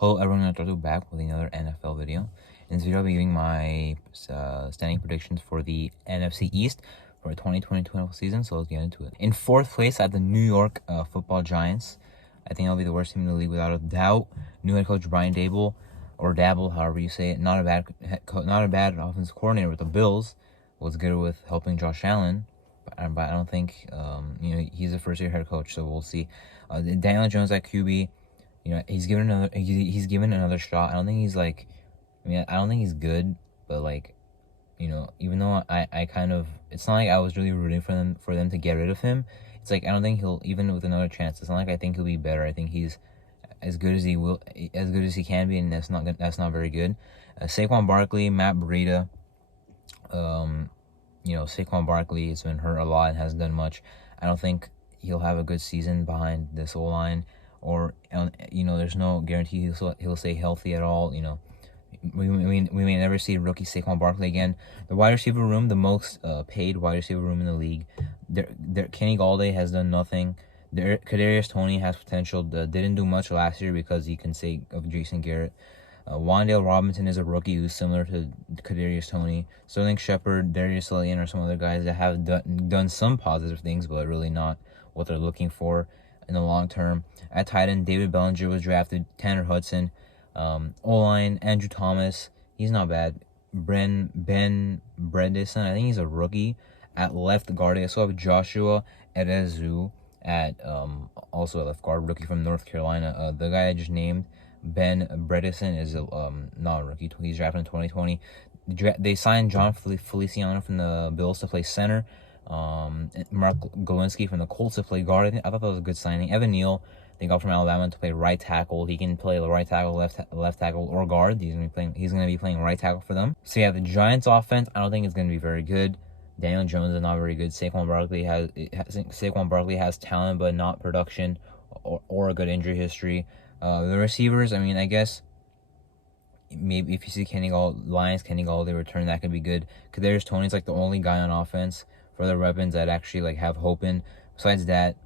Hello everyone, I'm Arturo back with another NFL video. In this video I'll be giving my standing predictions for the NFC East for the 2020-20 season, so let's get into it. In fourth place at the New York Football Giants. I think that'll be the worst team in the league without a doubt. New head coach Brian Daboll, or Dabble, however you say it. Not a bad offensive coordinator with the Bills. Was good with helping Josh Allen, but I don't think he's a first-year head coach, so we'll see. Daniel Jones at QB. He's given another shot. I don't think he's I don't think he's good, but even though I kind of, it's not like I was really rooting for them to get rid of him. It's like I don't think he'll, even with another chance, it's not like I think he'll be better. I think he's as good as he can be, and that's not very good. Saquon Barkley, Matt Breida. Saquon Barkley has been hurt a lot and hasn't done much. I don't think he'll have a good season behind this O-line. Or there's no guarantee he'll stay healthy at all. We may never see rookie Saquon Barkley again. The wide receiver room, the most paid wide receiver room in the league. Kenny Galladay has done nothing. Kadarius Toney has potential. Didn't do much last year because you can say of Jason Garrett. Wan'Dale Robinson is a rookie who's similar to Kadarius Toney. Sterling Shepard, Darius Slayton are some other guys that have done some positive things, but really not what they're looking for in the long term. At tight end, David Bellinger was drafted. Tanner Hudson. O-line, Andrew Thomas. He's not bad. Ben Bredesen, I think he's a rookie. At left guard, I also have Joshua Erezu at also at left guard, rookie from North Carolina. The guy I just named, Ben Bredesen, is not a rookie. He's drafted in 2020. They signed John Feliciano from the Bills to play center. Mark Glowinski from the Colts to play guard. I thought that was a good signing. Evan Neal, they got from Alabama to play right tackle. He can play right tackle, left tackle, or guard. He's gonna be playing right tackle for them. So yeah, the Giants' offense, I don't think it's gonna be very good. Daniel Jones is not very good. Saquon Barkley has talent, but not production or a good injury history. The receivers, I guess maybe if you see Kenny Galladay return, that could be good. Kadarius Toney's the only guy on offense for the weapons that actually have hope in. Besides that,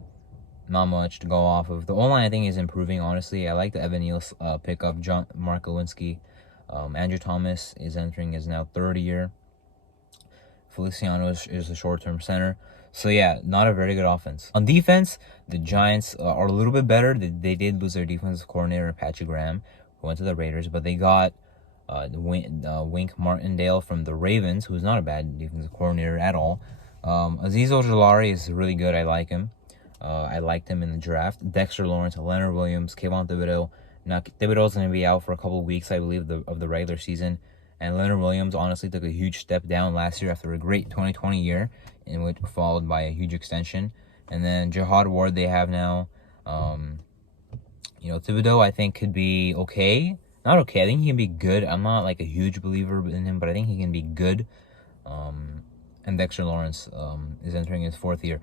not much to go off of. The O-line I think is improving, honestly. I like the Evan Neal pickup. Mark Lewinsky. Andrew Thomas is entering his now third year. Feliciano is a short-term center. So yeah, not a very good offense. On defense, the Giants are a little bit better. They did lose their defensive coordinator, Patrick Graham, who went to the Raiders, but they got Wink Martindale from the Ravens, who's not a bad defensive coordinator at all. Azeez Ojulari is really good. I like him. I liked him in the draft. Dexter Lawrence, Leonard Williams, Kayvon Thibodeau. Now, Thibodeau's going to be out for a couple of weeks, I believe, of the regular season. And Leonard Williams honestly took a huge step down last year after a great 2020 year, in which followed by a huge extension. And then Jihad Ward they have now. Thibodeau I think could be okay. Not okay. I think he can be good. I'm not a huge believer in him, but I think he can be good. And Dexter Lawrence is entering his fourth year.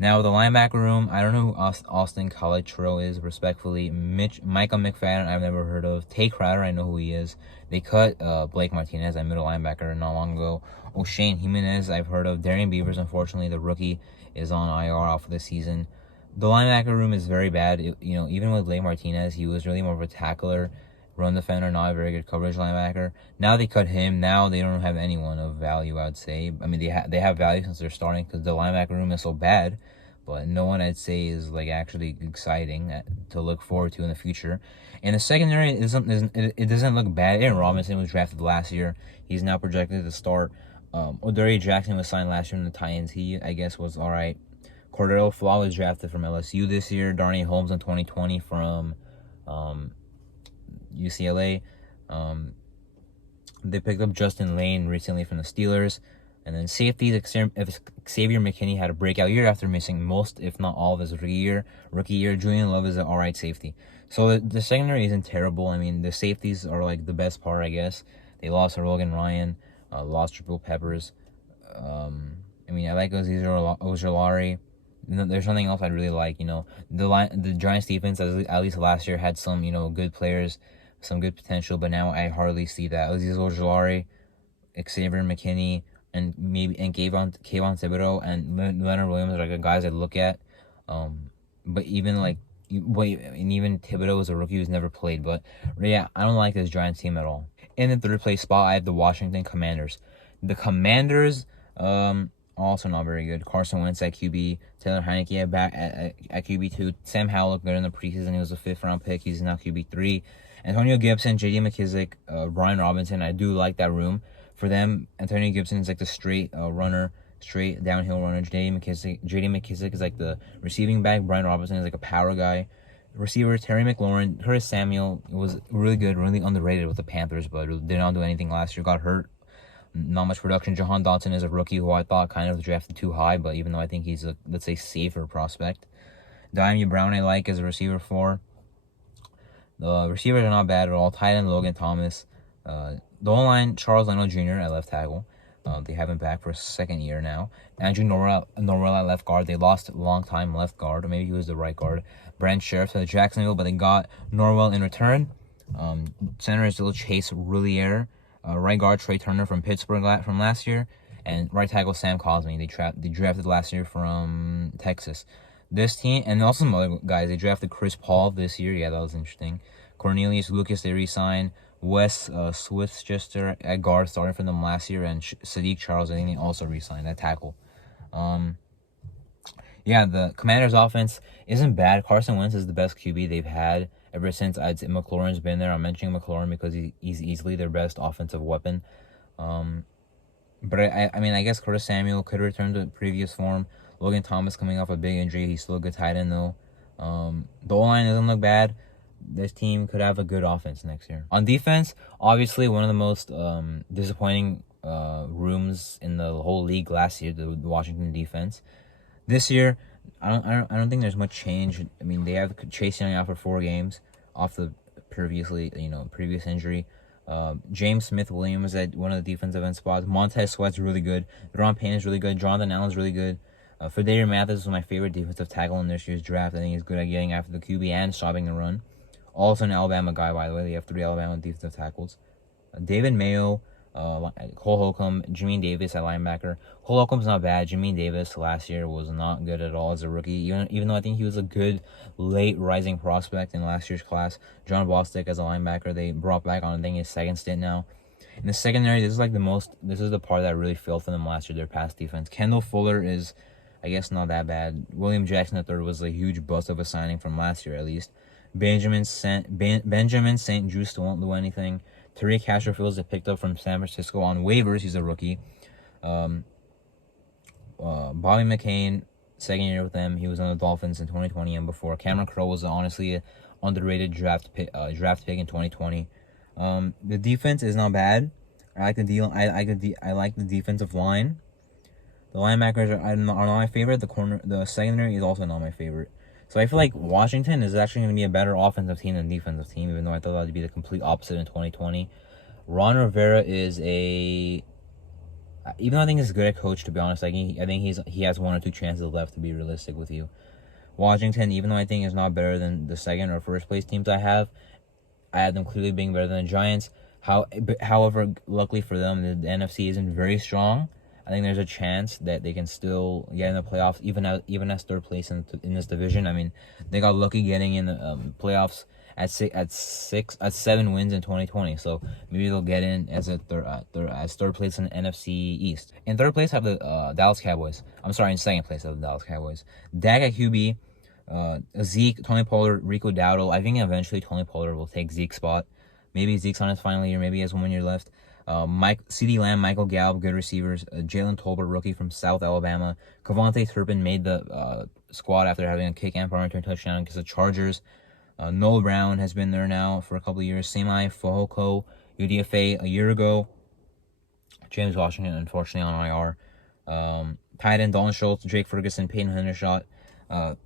Now, the linebacker room, I don't know who Austin Calitro is, respectfully. Micah McFadden, I've never heard of. Tay Crowder, I know who he is. They cut Blake Martinez, a middle linebacker, not long ago. O'Shane Jimenez, I've heard of. Darian Beavers, unfortunately, the rookie, is on IR off of the season. The linebacker room is very bad. Even with Blake Martinez, he was really more of a tackler, run defender, not a very good coverage linebacker. Now they cut him. Now they don't have anyone of value, I'd say. They have value since they're starting because the linebacker room is so bad, but no one I'd say is actually exciting to look forward to in the future. And the secondary it doesn't look bad. Aaron Robinson was drafted last year. He's now projected to start. Odari Jackson was signed last year in the Titans. He, I guess, was all right. Cordero Flaw was drafted from LSU this year. Darnay Holmes in 2020 from UCLA. They picked up Justin Lane recently from the Steelers. And then safeties, Xavier McKinney had a breakout year after missing most, if not all, of his rookie year. Julian Love is an all right safety. So the secondary isn't terrible. The safeties are the best part, I guess. They lost Logan Ryan, lost Triple Peppers. I like Azeez Ojulari. There's something else I'd really like. The Giants defense, at least last year, had some good players, some good potential, but now I hardly see that. Azeez Ojulari, Xavier McKinney, and Kayvon Thibodeau and Leonard Williams are guys I look at. But even Wait, and even Thibodeau is a rookie who's never played. But yeah, I don't like this Giants team at all. In the third place spot, I have the Washington Commanders. The Commanders, also not very good. Carson Wentz at QB, Taylor Heineke back at QB2. Sam Howell looked good in the preseason. He was a 5th-round pick. He's now QB3. Antonio Gibson, J.D. McKissick, Brian Robinson. I do like that room for them. Antonio Gibson is like the straight runner, straight downhill runner. J.D. McKissick is like the receiving back. Brian Robinson is like a power guy. Receiver Terry McLaurin, Curtis Samuel was really good, really underrated with the Panthers, but did not do anything last year. Got hurt. Not much production. Jahan Dotson is a rookie who I thought kind of drafted too high, but even though I think he's a, let's say, safer prospect. Diamond Brown I like as a receiver 4. The receivers are not bad at all. Tight end Logan Thomas. The O-line, Charles Leno Jr. at left tackle. They have him back for a 2nd year now. Andrew Norwell at left guard. They lost a long time left guard, or maybe he was the right guard. Brent Sheriff to Jacksonville, but they got Norwell in return. Center is still Chase Roulier. Right guard Trey Turner from Pittsburgh from last year. And right tackle Sam Cosmi. They drafted last year from Texas. This team, and also some other guys, they drafted Chris Paul this year. Yeah, that was interesting. Cornelius Lucas, they re-signed. Wes Swiftchester at guard, starting for them last year, and Sadiq Charles, I think they also re-signed at tackle. Yeah, the Commanders' offense isn't bad. Carson Wentz is the best QB they've had ever since I'd say McLaurin's been there. I'm mentioning McLaurin because he's easily their best offensive weapon. But I mean, I guess Curtis Samuel could return to previous form. Logan Thomas coming off a big injury. He's still a good tight end, though. The O-line doesn't look bad. This team could have a good offense next year. On defense, obviously one of the most disappointing rooms in the whole league last year, the Washington defense. This year, I don't think there's much change. I mean, they have Chase Young out for 4 games off the previous injury. James Smith-Williams at one of the defensive end spots. Montez Sweat's really good. Deron Payne is really good. Jonathan Allen's really good. Fedarian Mathis was my favorite defensive tackle in this year's draft. I think he's good at getting after the QB and stopping the run. Also an Alabama guy, by the way. They have 3 Alabama defensive tackles. David Mayo, Cole Holcomb, Jamin Davis at linebacker. Cole Holcomb's not bad. Jamin Davis last year was not good at all as a rookie, even though I think he was a good late rising prospect in last year's class. John Bostic as a linebacker, they brought back on, I think, his 2nd stint now. In the secondary, this is the part that really failed for them last year, their pass defense. Kendall Fuller is, I guess, not that bad. William Jackson III was a huge bust of a signing from last year, at least. Benjamin St-Juste won't do anything. Tariq Castro-Fields they picked up from San Francisco on waivers. He's a rookie. Bobby McCain, 2nd year with them. He was on the Dolphins in 2020 and before. Cameron Crowe was honestly an underrated draft pick in 2020. The defense is not bad. I like the defensive line. The linebackers are not my favorite. The secondary is also not my favorite. So I feel like Washington is actually going to be a better offensive team than defensive team, even though I thought that would be the complete opposite in 2020. Ron Rivera is even though I think he's good at coach, to be honest, I think he has 1 or 2 chances left, to be realistic with you. Washington, even though I think is not better than the 2nd or 1st place teams I have them clearly being better than the Giants. However, luckily for them, the NFC isn't very strong. I think there's a chance that they can still get in the playoffs, even as 3rd place in this division. I mean, they got lucky getting in the playoffs at 7 wins in 2020. So maybe they'll get in as 3rd place in the NFC East. In 3rd place, I have the Dallas Cowboys. I'm sorry, in 2nd place, I have the Dallas Cowboys. Dak at QB, Zeke, Tony Pollard, Rico Dowdle. I think eventually Tony Pollard will take Zeke's spot. Maybe Zeke's on his final year. Maybe he has 1 year left. CeeDee Lamb, Michael Gallup, good receivers. Jalen Tolbert, rookie from South Alabama. Kevontae Turpin made the squad after having a kick and punt return touchdown against the Chargers. Noah Brown has been there now for a couple of years. Semi Fehoko, UDFA a year ago. James Washington, unfortunately, on IR. Tight end Dalton Schultz, Jake Ferguson, Peyton Hendershot. On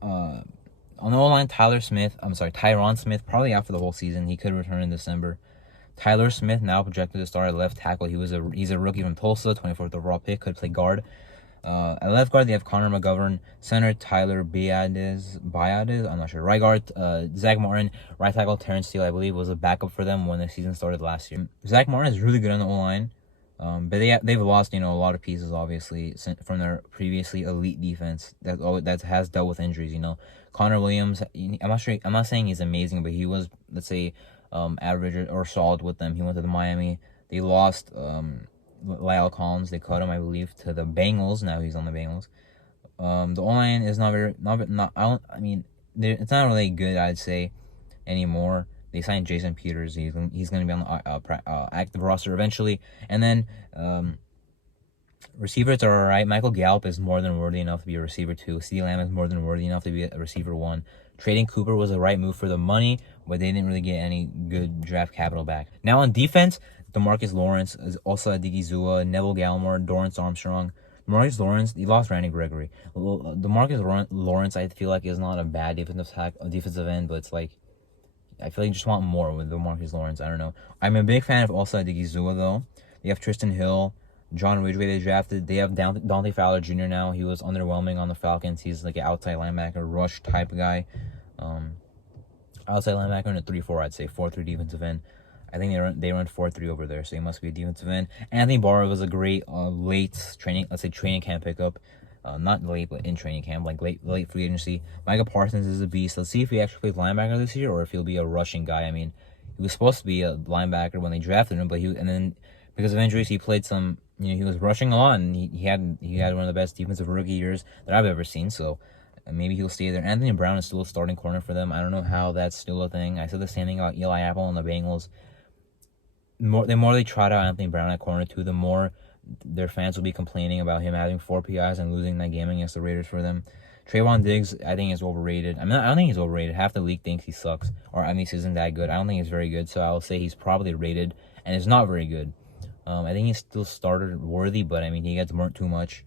the O-line, Tyron Smith, probably out for the whole season. He could return in December. Tyler Smith, now projected to start at left tackle. He's a rookie from Tulsa, 24th overall pick, could play guard. At left guard, they have Connor McGovern. Center, Tyler Biadasz, I'm not sure. Right guard, Zach Martin. Right tackle, Terrence Steele, I believe, was a backup for them when the season started last year. Zach Martin is really good on the O-line. But they've lost, a lot of pieces, obviously, from their previously elite defense that has dealt with injuries. Connor Williams. I'm not saying he's amazing, but he was, let's say, average or solid with them. He went to the Miami. They lost Lyle Collins. They cut him, I believe, to the Bengals. Now he's on the Bengals. The O-line is not very not. I mean, it's not really good, I'd say, anymore. They signed Jason Peters. He's going to be on the active roster eventually. And then receivers are all right. Michael Gallup is more than worthy enough to be a receiver 2. CeeDee Lamb is more than worthy enough to be a receiver 1. Trading Cooper was the right move for the money, but they didn't really get any good draft capital back. Now on defense, DeMarcus Lawrence, Osa Odigizua, Neville Gallimore, Dorrance Armstrong. DeMarcus Lawrence, he lost Randy Gregory. DeMarcus Lawrence, I feel like, is not a bad defensive end, but it's like, I feel like you just want more with DeMarcus Lawrence. I don't know. I'm a big fan of Osa Odigizua, though. They have Tristan Hill, John Ridgway they drafted. They have Dante Fowler Jr. now. He was underwhelming on the Falcons. He's like an outside linebacker, rush type guy. Outside linebacker in a 3-4, I'd say. 4-3 defensive end. I think they run 4-3 over there, so he must be a defensive end. Anthony Barr was a great late training camp pickup. Not late, but in training camp, like late free agency. Micah Parsons is a beast. Let's see if he actually plays linebacker this year or if he'll be a rushing guy. I mean, he was supposed to be a linebacker when they drafted him, but then because of injuries, he played some. He was rushing a lot, and he had one of the best defensive rookie years that I've ever seen. So maybe he'll stay there. Anthony Brown is still a starting corner for them. I don't know how that's still a thing. I said the same thing about Eli Apple and the Bengals. The more they trot out Anthony Brown at corner 2, the more their fans will be complaining about him having 4 PIs and losing that game against the Raiders for them. Trayvon Diggs, I think, is overrated. I don't think he's overrated. Half the league thinks he sucks, or at least isn't that good. I don't think he's very good, so I'll say he's probably rated, and is not very good. I think he's still starter worthy, but I mean, he gets burnt too much.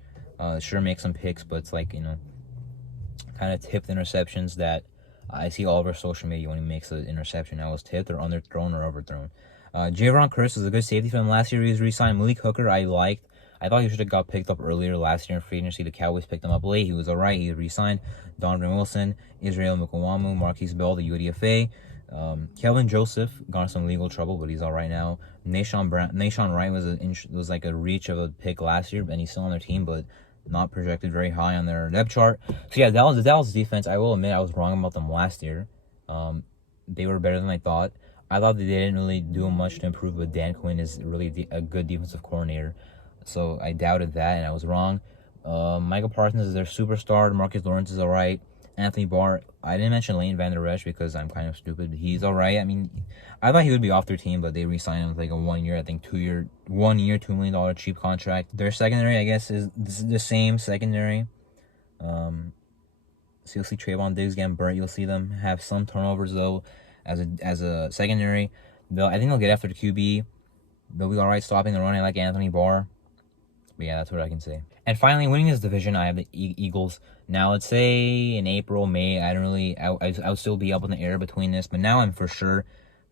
Sure makes some picks, but it's like, kind of tipped interceptions that I see all over social media when he makes an interception. That was tipped or underthrown or overthrown. Javon Curse was a good safety for him last year. He was re-signed. Malik Hooker, I liked. I thought he should have got picked up earlier last year in free agency. The Cowboys picked him up late. He was all right. He re-signed. Donovan Wilson, Israel Mukuamu, Marquise Bell, the UDFA. Kelvin Joseph got in some legal trouble, but he's all right now. Nahshon Wright was like a reach of a pick last year, and he's still on their team, but not projected very high on their depth chart. So yeah, the Dallas defense, I will admit I was wrong about them last year. They were better than I thought. I thought that they didn't really do much to improve, but Dan Quinn is really a good defensive coordinator. So I doubted that, and I was wrong. Michael Parsons is their superstar. Marcus Lawrence is all right. Anthony Barr, I didn't mention Leighton Vander Esch because I'm kind of stupid. He's all right. I mean, I thought he would be off their team, but they re-signed him with like a 1 year, I think 2 year, $1 million cheap contract. Their secondary, I guess, is the same secondary. So you'll see Trayvon Diggs getting burnt. You'll see them have some turnovers though. As a secondary, I think they'll get after the QB. They'll be all right stopping the run. I like Anthony Barr. But yeah, that's what I can say. And finally, winning this division, I have the Eagles. Now, let's say in April, May, I would still be up in the air between this. But now I'm for sure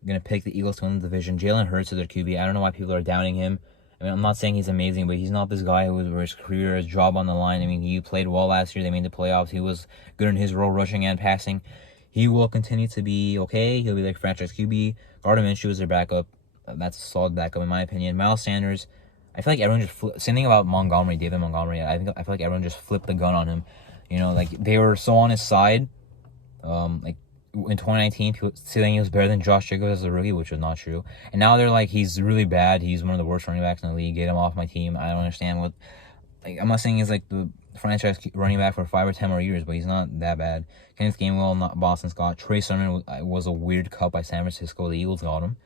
going to pick the Eagles to win the division. Jalen Hurts is their QB. I don't know why people are doubting him. I mean, I'm not saying he's amazing, but he's not this guy where his career, his job on the line. I mean, he played well last year. They made the playoffs. He was good in his role, rushing and passing. He will continue to be okay. He'll be like franchise QB. Gardner Minshew is their backup. That's a solid backup in my opinion. Miles Sanders, I feel like everyone just same thing about David Montgomery. I feel like everyone just flipped the gun on him. Like they were so on his side. Like in 2019, people saying he was better than Josh Jacobs as a rookie, which was not true. And now they're like, he's really bad. He's one of the worst running backs in the league. Get him off my team. I don't understand what. Like, I'm not saying he's like the franchise running back for 5 or 10 more years, but he's not that bad. Kenneth Gainwell, not Boston Scott. Trey Sermon was a weird cut by San Francisco. The Eagles got him.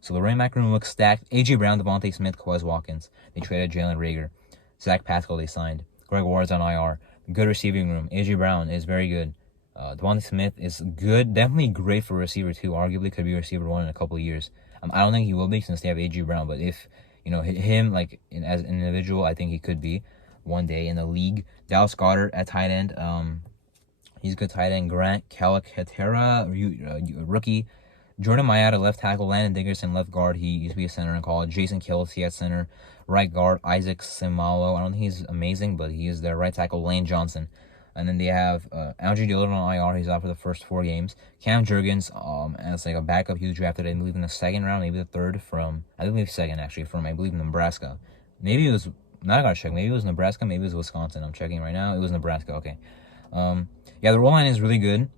So the running back room looks stacked. A.J. Brown, Devontae Smith, Quez Watkins. They traded Jalen Reagor. Zach Pascal they signed. Greg Ward's on IR. Good receiving room. A.J. Brown is very good. Devontae Smith is good. Definitely great for receiver 2. Arguably could be receiver 1 in a couple of years. I don't think he will be since they have A.J. Brown. But if, him like as an individual, I think he could be one day in the league. Dallas Goedert at tight end. He's a good tight end. Grant Calcaterra, rookie. Jordan Mailata, left tackle. Landon Dickerson, left guard. He used to be a center in college. Jason Kelce at center. Right guard, Isaac Seumalo. I don't think he's amazing, but he is their right tackle. Lane Johnson. And then they have Andrew Dillard on IR. He's out for the first 4 games. Cam Jurgens, as like a backup, he was drafted, I believe, in the 2nd round, maybe the 3rd from, I believe 2nd, actually, from, I believe, Nebraska. Maybe it was, not, I gotta check. Maybe it was Nebraska. Maybe it was Wisconsin. I'm checking right now. It was Nebraska. Okay. Yeah, the O-line is really good.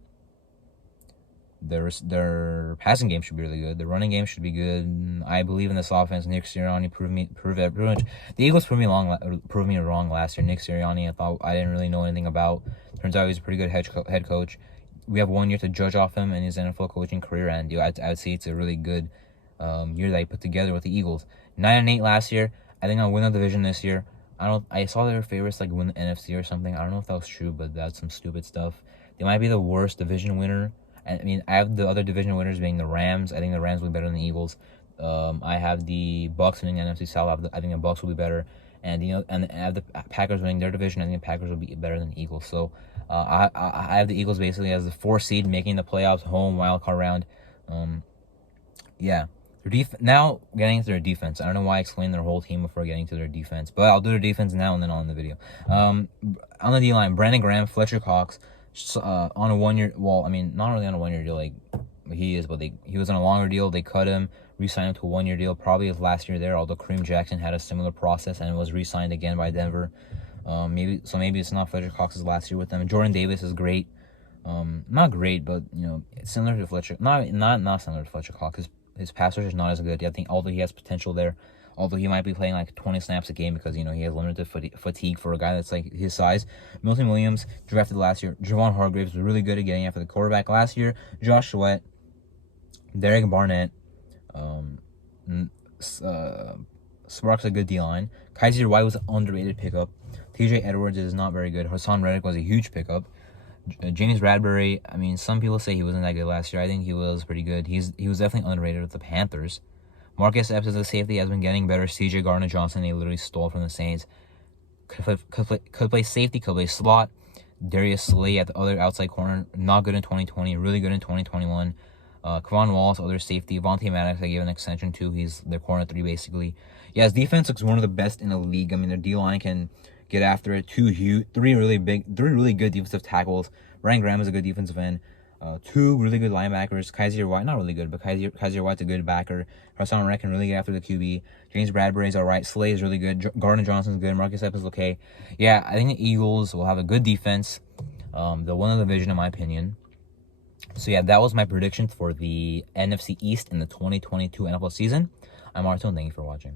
Their passing game should be really good. The running game should be good. I believe in this offense. Nick Sirianni pretty much. The Eagles proved me wrong last year. Nick Sirianni, I didn't really know anything about. Turns out he's a pretty good head coach. We have 1 year to judge off him in his NFL coaching career, and I'd say it's a really good year that he put together with the Eagles. 9-8 last year. I think I'll win the division this year. I saw their favorites like win the NFC or something. I don't know if that was true, but that's some stupid stuff. They might be the worst division winner. I mean, I have the other division winners being the Rams. I think the Rams will be better than the Eagles. I have the Bucks winning the NFC South. I think the Bucks will be better, and I have the Packers winning their division. I think the Packers will be better than the Eagles. So, I have the Eagles basically as the 4th seed, making the playoffs, home wild card round. Yeah. Now getting into their defense. I don't know why I explained their whole team before getting to their defense, but I'll do their defense now and then on the video. On the D line, Brandon Graham, Fletcher Cox. On a 1 year, well, I mean, not really on a 1 year deal like he is, but he was on a longer deal. They cut him, re-signed him to a 1 year deal, probably his last year there, although Kareem Jackson had a similar process and was re-signed again by Denver. Maybe it's not Fletcher Cox's last year with them. Jordan Davis is great. Not great, but similar to Fletcher. Not similar to Fletcher Cox. His pass rush is not as good. I think although he has potential there, although he might be playing like 20 snaps a game because he has limited fatigue for a guy that's like his size. Milton Williams, drafted last year. Javon Hargraves was really good at getting after the quarterback last year. Josh Sweat, Derek Barnett, Sparks a good D-line. Kaiser White was an underrated pickup. TJ Edwards is not very good. Hassan Reddick was a huge pickup. James Bradbury, I mean, some people say he wasn't that good last year. I think he was pretty good. He was definitely underrated with the Panthers. Marcus Epps as a safety has been getting better. CJ Gardner-Johnson, they literally stole from the Saints. Could play safety, could play slot. Darius Slay at the other outside corner, not good in 2020, really good in 2021. Kevon Wallace, other safety. Vontae Maddox, I gave an extension to. He's their corner 3, basically. Yeah, his defense looks one of the best in the league. I mean, their D-line can get after it. 3 really good defensive tackles. Ryan Graham is a good defensive end. 2 really good linebackers. Kaiser White, not really good, but Kaiser White's a good backer. Hassan Reddick can really get after the QB. James Bradbury's all right. Slay is really good. Gardner Johnson's good. Marcus Epps is okay. Yeah, I think the Eagles will have a good defense. They'll win the division, in my opinion. So yeah, that was my prediction for the NFC East in the 2022 NFL season. I'm Arto, and thank you for watching.